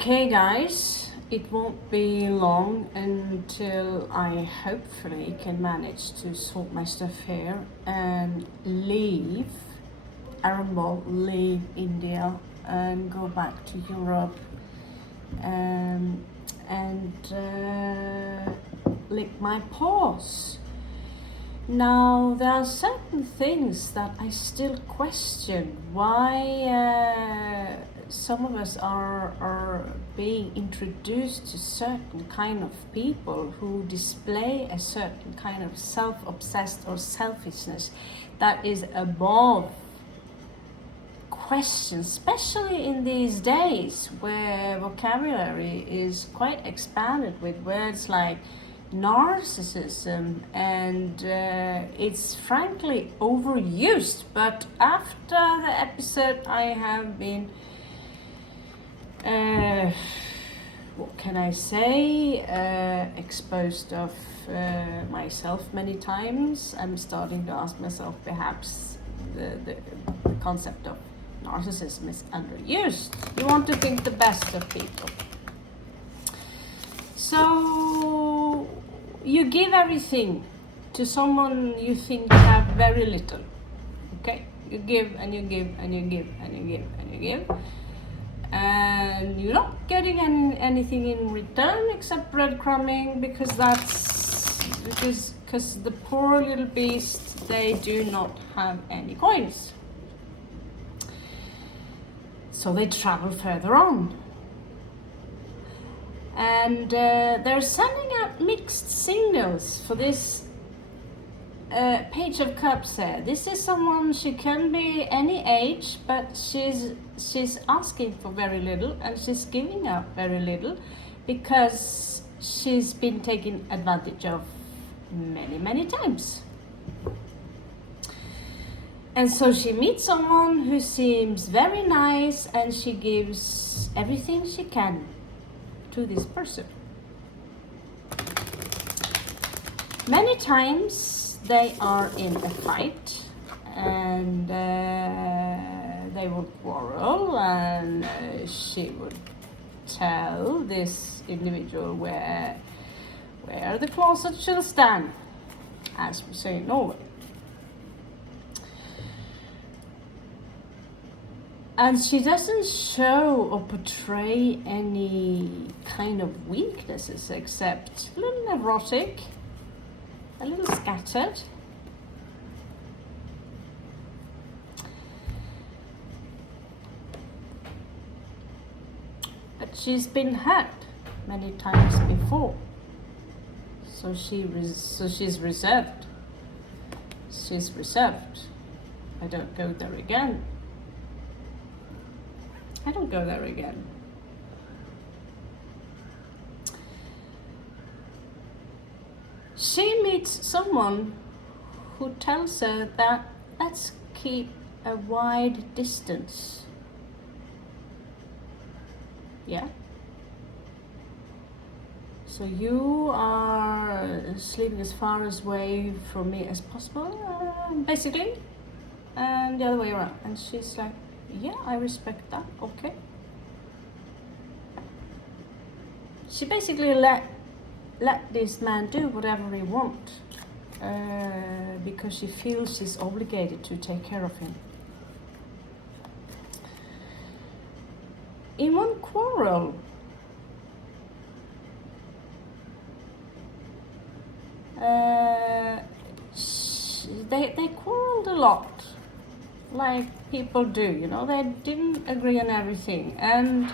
Okay, guys, it won't be long until I hopefully can manage to sort my stuff here and leave Arambol, leave India, and go back to Europe and lick my paws. Now, there are certain things that I still question. Why some of us are being introduced to certain kind of people who display a certain kind of self-obsessed or selfishness that is above question, especially in these days where vocabulary is quite expanded with words like narcissism, and it's frankly overused. But after the episode I have been what can I say, exposed of myself many times, I'm starting to ask myself perhaps the concept of narcissism is underused. You want to think the best of people. So you give everything to someone you think have very little. Okay? You give and you give and you give and you give and you give. And you're not getting anything in return except breadcrumbing, because the poor little beasts, they do not have any coins. So they travel further on. And they're sending out mixed signals for this Page of Cups here. This is someone, she can be any age, but she's asking for very little and she's giving up very little because she's been taken advantage of many times. And so she meets someone who seems very nice and she gives everything she can to this person. Many times they are in a fight and they would quarrel, and she would tell this individual where the closet shall stand, as we say in Norway. And she doesn't show or portray any kind of weaknesses except a little neurotic, a little scattered. But she's been hurt many times before. So she's reserved. She's reserved. I don't go there again. I don't go there again. She meets someone who tells her that let's keep a wide distance. Yeah? So you are sleeping as far away from me as possible, basically, and the other way around. And she's like, yeah, I respect that, okay. She basically let this man do whatever he wants because she feels she's obligated to take care of him. In one quarrel, they quarreled a lot, like people do, you know. They didn't agree on everything, and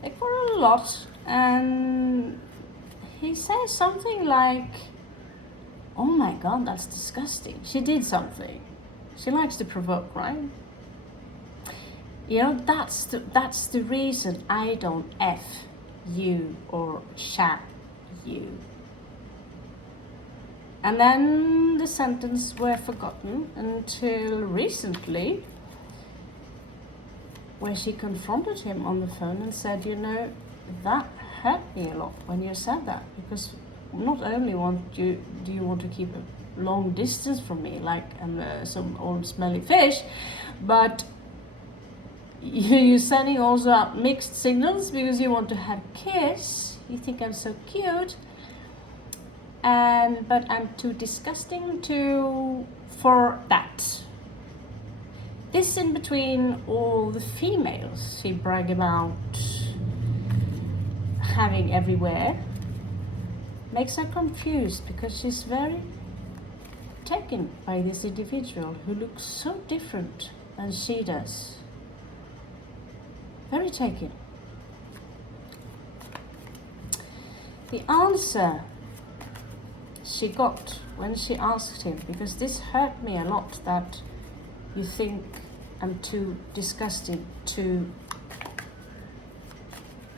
they quarreled a lot, and he says something like, oh my God, that's disgusting. She did something. She likes to provoke, right? You know, that's the reason I don't F you or chat you. And then the sentence were forgotten until recently, where she confronted him on the phone and said, you know, that hurt me a lot when you said that, because not only do you want to keep a long distance from me like I'm some old smelly fish, but you're sending also out mixed signals because you want to have a kiss. You think I'm so cute, but I'm too disgusting for that. This in between all the females she brag about having everywhere makes her confused because she's very taken by this individual who looks so different than she does. Very taken. The answer she got when she asked him, because this hurt me a lot, that you think I'm too disgusting to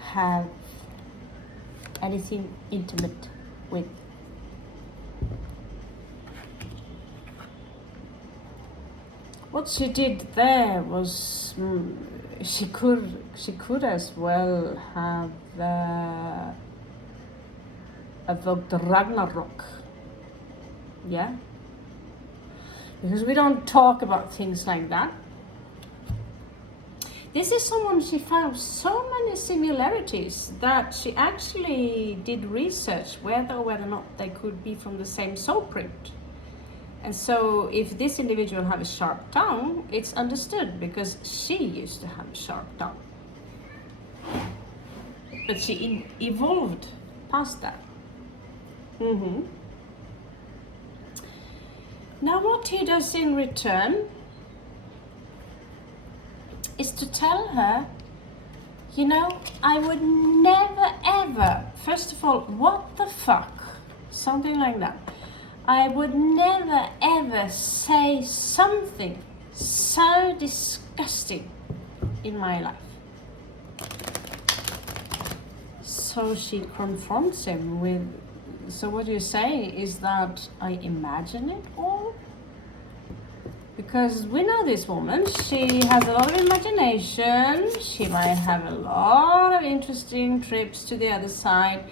have anything intimate with. What she did there was she could as well have evoked Ragnarok. Yeah? Because we don't talk about things like that. This is someone she found so many similarities that she actually did research whether or not they could be from the same soul print. And so if this individual have a sharp tongue, it's understood because she used to have a sharp tongue. But she evolved past that. Now what he does in return is to tell her, you know, I would never ever, first of all, what the fuck? Something like that. I would never ever say something so disgusting in my life. So she confronts him with, so what you say is that I imagine it all? Because we know this woman, she has a lot of imagination, she might have a lot of interesting trips to the other side,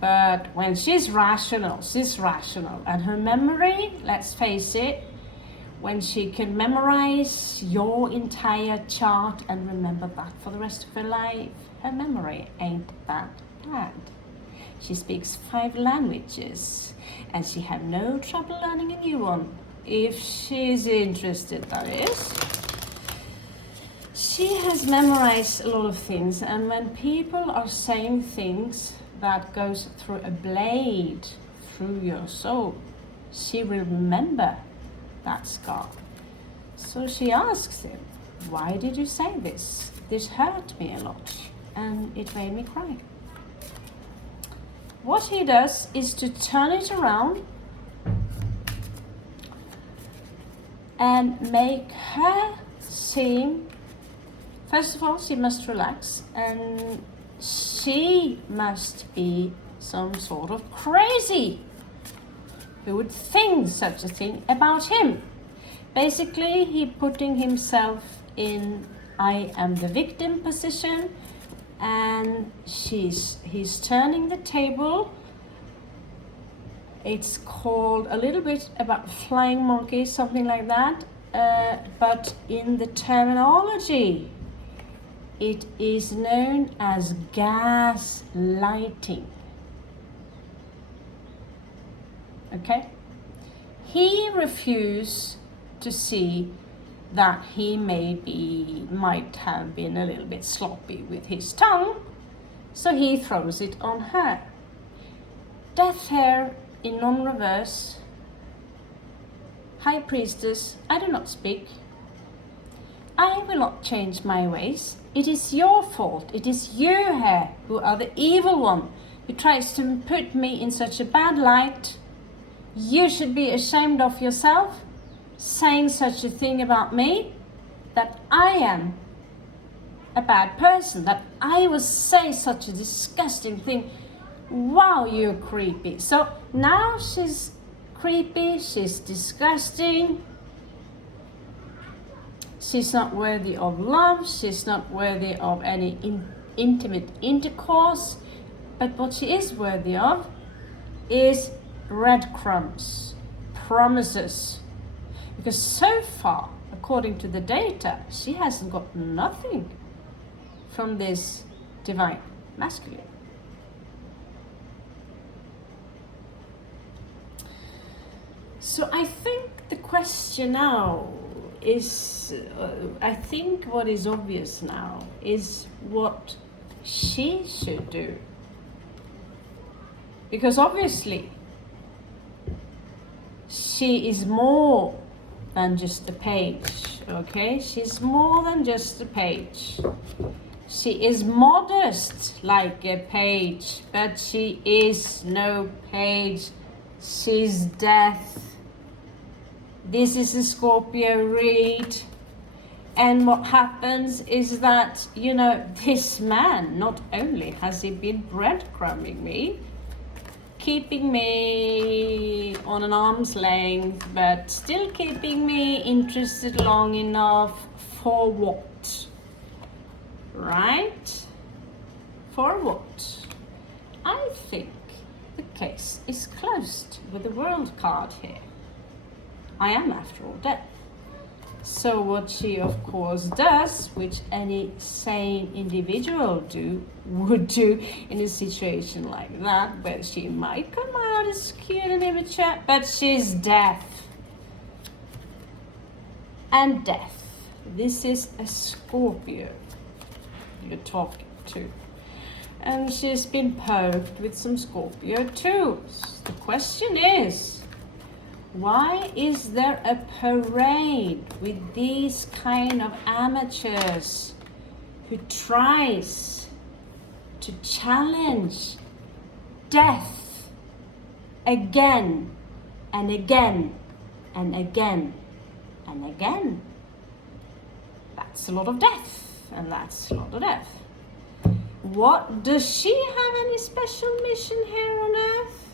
but when she's rational. And her memory, let's face it, when she can memorize your entire chart and remember that for the rest of her life, her memory ain't that bad. She speaks 5 languages and she have no trouble learning a new one. If she's interested, that is. She has memorized a lot of things, and when people are saying things that goes through a blade through your soul, she will remember that scar. So she asks him, why did you say this? This hurt me a lot and it made me cry. What he does is to turn it around and make her seeing, first of all, she must relax, and she must be some sort of crazy who would think such a thing about him. Basically, he putting himself in I am the victim position, and he's turning the table. It's called a little bit about flying monkeys, something like that, but in the terminology it is known as gaslighting. Okay? He refused to see that he might have been a little bit sloppy with his tongue, so he throws it on her. Death here in non-reverse. High Priestess, I do not speak. I will not change my ways. It is your fault. It is you here who are the evil one who tries to put me in such a bad light. You should be ashamed of yourself, saying such a thing about me, that I am a bad person, that I will say such a disgusting thing. Wow, you're creepy. So now she's creepy, she's disgusting, she's not worthy of love, she's not worthy of any intimate intercourse, but what she is worthy of is breadcrumbs, promises. Because so far, the according to the data, she hasn't got nothing from this divine masculine. So I think the question now is, I think what is obvious now is what she should do. Because obviously, she is more than just a page, okay? She's more than just a page. She is modest like a page, but she is no page. She's death. This is a Scorpio read. And what happens is that, you know, this man, not only has he been breadcrumbing me, keeping me on an arm's length, but still keeping me interested long enough for what? Right? For what? I think the case is closed with the World card here. I am, after all, death. So what she, of course, does, which any sane individual would do in a situation like that, where she might come out as cute and immature, but she's deaf. And death. This is a Scorpio you're talking to. And she's been poked with some Scorpio tools. The question is, why is there a parade with these kind of amateurs who tries to challenge death again and again and again and again? That's a lot of death, and that's a lot of death. What, does she have any special mission here on Earth?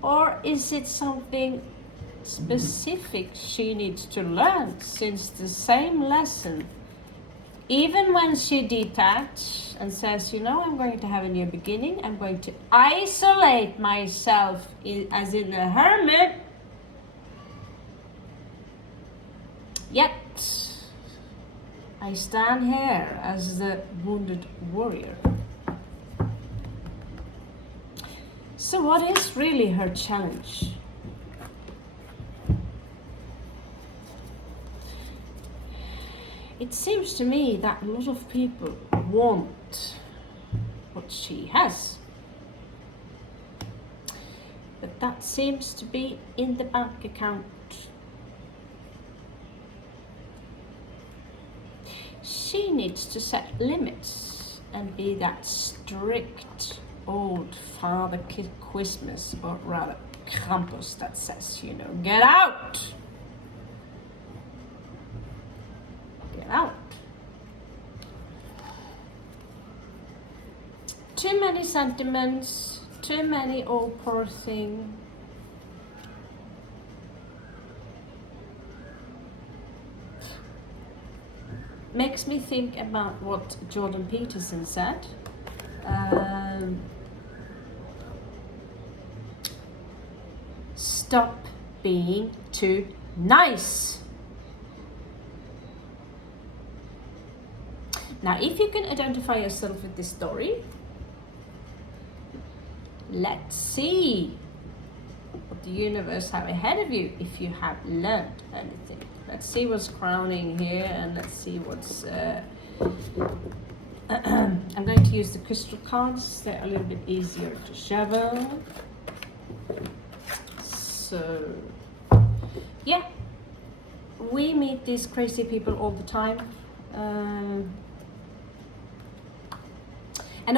Or is it something specific she needs to learn, since the same lesson, even when she detaches and says, you know, I'm going to have a new beginning, I'm going to isolate myself as in a hermit, yet I stand here as the wounded warrior. So what is really her challenge? It seems to me that a lot of people want what she has. But that seems to be in the bank account. She needs to set limits and be that strict old Father Christmas, or rather Krampus, that says, you know, get out! Get out. Too many sentiments, too many oh poor thing. Makes me think about what Jordan Peterson said. Stop being too nice. Now, if you can identify yourself with this story, let's see what the universe have ahead of you if you have learned anything. Let's see what's crowning here, and let's see what's I'm going to use the crystal cards. They're a little bit easier to shovel. So yeah, we meet these crazy people all the time, and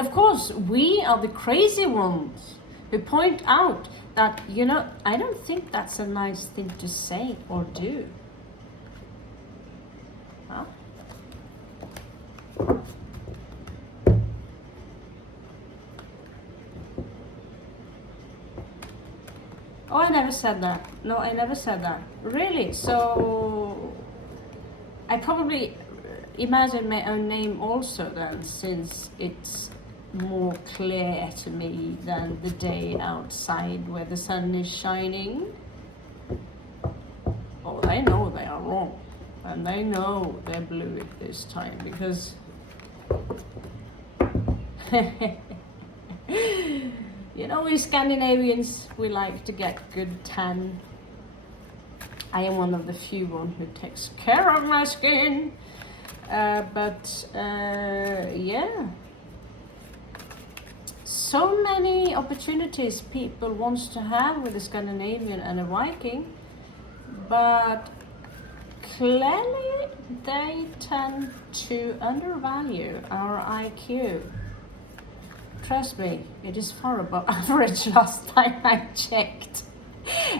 of course we are the crazy ones who point out that, you know, I don't think that's a nice thing to say or do. Huh? Oh, I never said that. No, I never said that. Really? So I probably imagine my own name also then, since it's more clear to me than the day outside where the sun is shining. Oh, they know they are wrong. And they know they blew it this time because you know, we Scandinavians, we like to get good tan. I am one of the few one who takes care of my skin. Yeah. So many opportunities people wants to have with a Scandinavian and a Viking, but clearly they tend to undervalue our IQ. Trust me, it is far above average last time I checked.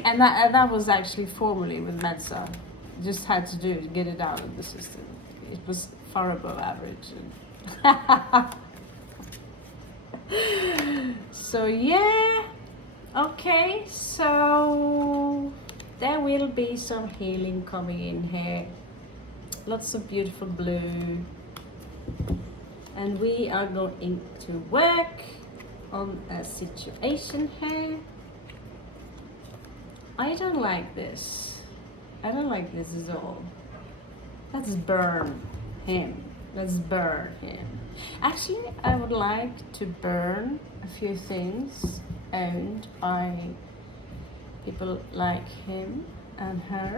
And that was actually formerly with Mensa. Just had to do it, get it out of the system. It was far above average. So yeah, okay, so there will be some healing coming in here. Lots of beautiful blue. And we are going to work on a situation here. I don't like this. I don't like this at all. Let's burn him. Let's burn him. Actually, I would like to burn a few things owned by people like him and her.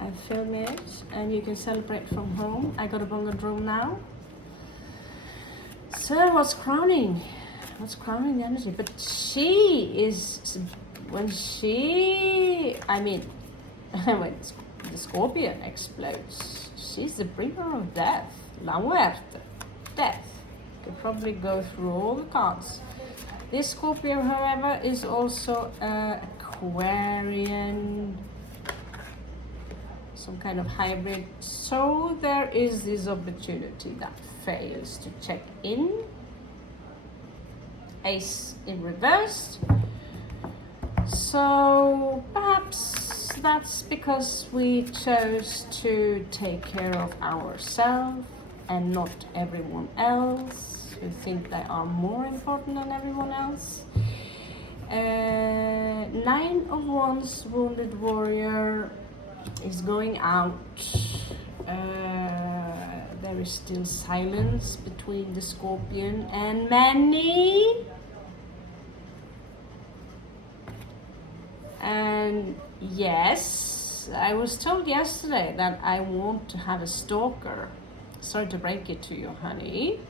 I film it and you can celebrate from home. I got a bongodrome now. So what's crowning? What's crowning the energy? But she is, when the scorpion explodes, she's the bringer of death. La muerte. Death. Could probably go through all the cards. This Scorpio, however, is also Aquarian, some kind of hybrid. So there is this opportunity that fails to check in. Ace in reverse. So perhaps that's because we chose to take care of ourselves and not everyone else who think they are more important than everyone else. 9 of Wands, wounded warrior, is going out. There is still silence between the Scorpion and Manny. And yes, I was told yesterday that I want to have a stalker. Sorry to break it to you, honey.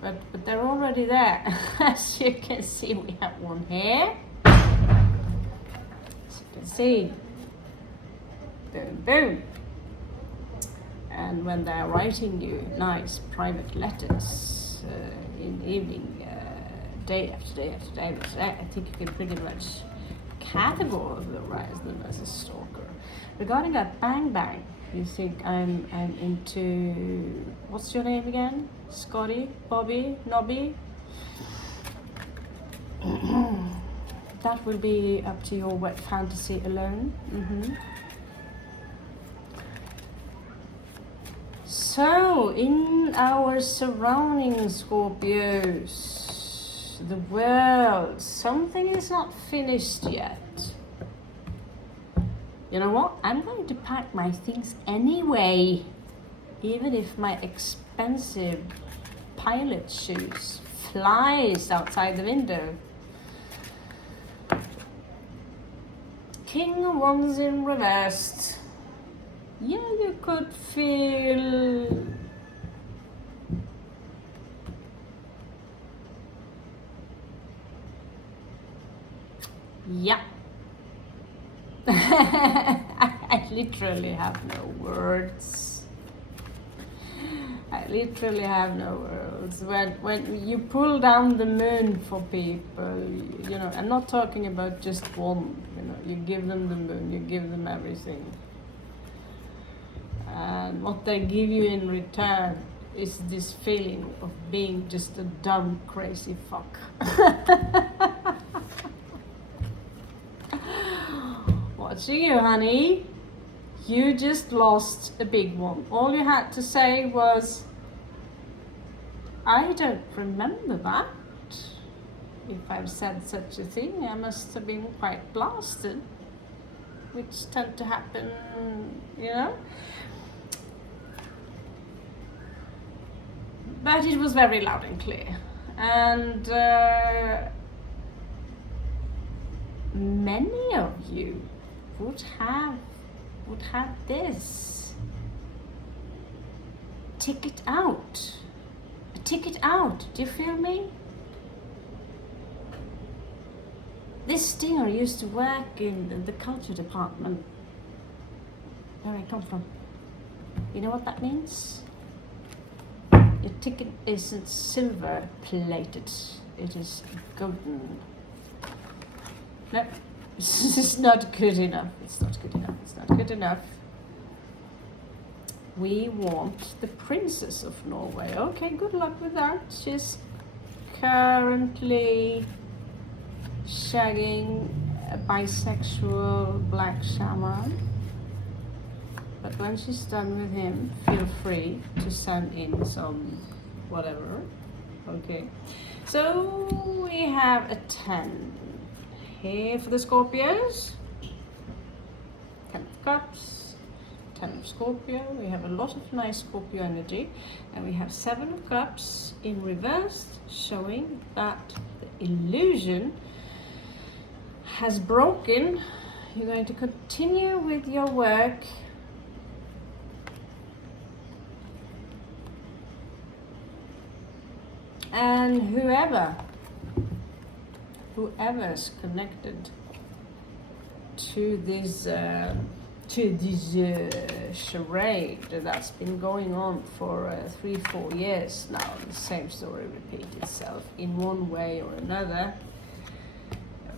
But they're already there. As you can see, we have one here. As you can see. Boom, boom. And when they're writing you nice private letters in the evening, day after day after day after day, I think you can pretty much categorize them as a stalker. Regarding that bang bang, you think I'm into, what's your name again? Scotty, Bobby, Nobby? That will be up to your wet fantasy alone. So, in our surroundings, Scorpios, the world, something is not finished yet. You know what? I'm going to pack my things anyway, even if my expensive pilot shoes flies outside the window. King of Wands in reversed. Yeah, you could feel yeah. I literally have no words. I literally have no words. When you pull down the moon for people, you know, I'm not talking about just one, you know, you give them the moon, you give them everything. And what they give you in return is this feeling of being just a dumb, crazy fuck. Watching you, honey. You just lost a big one. All you had to say was, I don't remember that. If I've said such a thing, I must have been quite blasted. which tend to happen, you know. But it was very loud and clear, and many of you would have this. Tick it out. Tick it out. Do you feel me? This stinger used to work in the culture department where I come from. You know what that means? Your ticket isn't silver plated, it is golden. No, it's not good enough. It's not good enough. It's not good enough. We want the Princess of Norway. Okay, good luck with that. She's currently shagging a bisexual black shaman. But when she's done with him, feel free to send in some whatever. Okay. So we have a 10 here for the Scorpios. 10 of Cups, 10 of Scorpio. We have a lot of nice Scorpio energy. And we have 7 of Cups in reverse, showing that the illusion has broken. You're going to continue with your work. And whoever's connected to this charade that's been going on for 3-4 years now, the same story repeats itself in one way or another.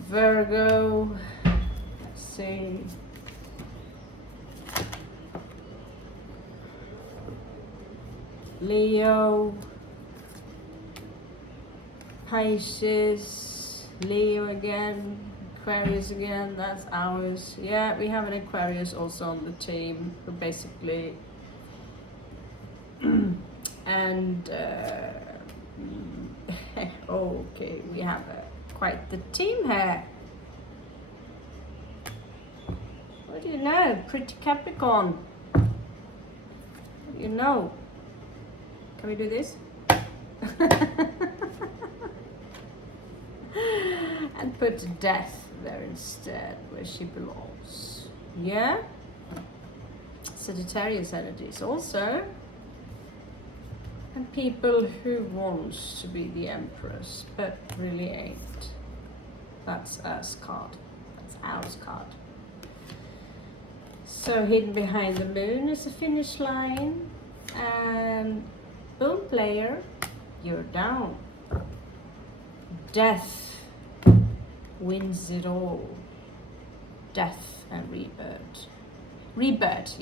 Virgo, let's see. Leo, Pisces, Leo again, Aquarius again, that's ours. Yeah, we have an Aquarius also on the team, who basically, and okay, we have quite the team here. What do you know? Pretty Capricorn. You know. Can we do this? And put Death there instead, where she belongs. Yeah? Sagittarius energies also. And people who wants to be the Empress, but really ain't. That's us card. That's ours card. So hidden behind the moon is a finish line. And boom, player, you're down. Death wins it all. Death and rebirth. Rebirth.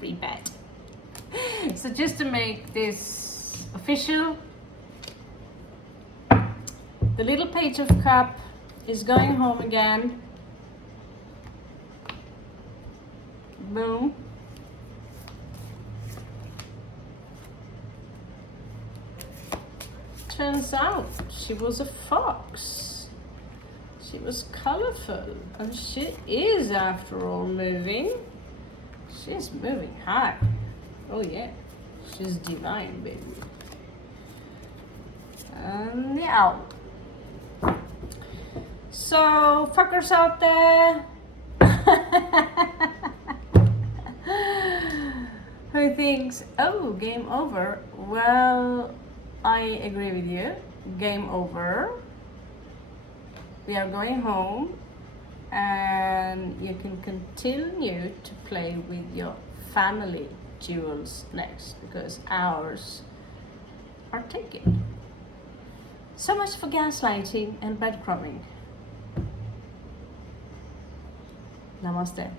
Rebirth. So just to make this official, the little Page of Cup is going home again. Boom. Turns out she was a fox. She was colorful, and she is, after all, moving. She's moving high. Oh yeah, she's divine, baby. And the owl. So, fuckers out there who thinks, oh, game over. Well, I agree with you. Game over. We are going home, and you can continue to play with your family jewels next, because ours are taken. So much for gaslighting and breadcrumbing. Namaste.